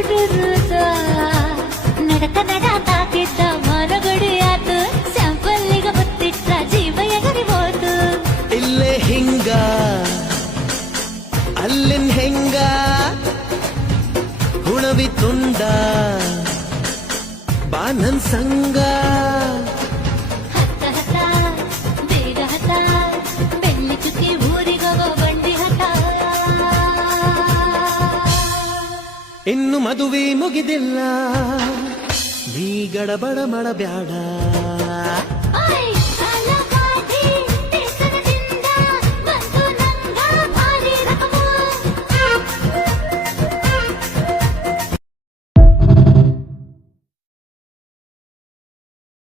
ಹುಡುರುದ ನಡಕ ನಡಾತಾತಿದ್ದ ಮನಗಡಿ ಆತು ಸ್ಯಾಂಪಲ್ಲಿಗ ಮುತ್ತಿಟ್ಟ ಜೀವ ಎಗರಿ ಹೋತು ಇಲ್ಲೇ ಹಿಂಗ ಅಲ್ಲಿನ್ ಹೆಂಗ ಹುಣವಿ ತುಂಡ ಬಾ ನನ್ ಸಂಗ ಹತ್ತ ಹತ್ತ ಬೇಗ ಹತ್ತ ಬೆಳ್ಳಿ ಚುಕ್ಕಿ ಊರಿಗವ ಬಂಡಿ ಹತ್ತ ಇನ್ನು ಮದುವೆ ಮುಗಿದಿಲ್ಲ ನೀ ಗಡಬಡ ಮಾಡಬ್ಯಾಡ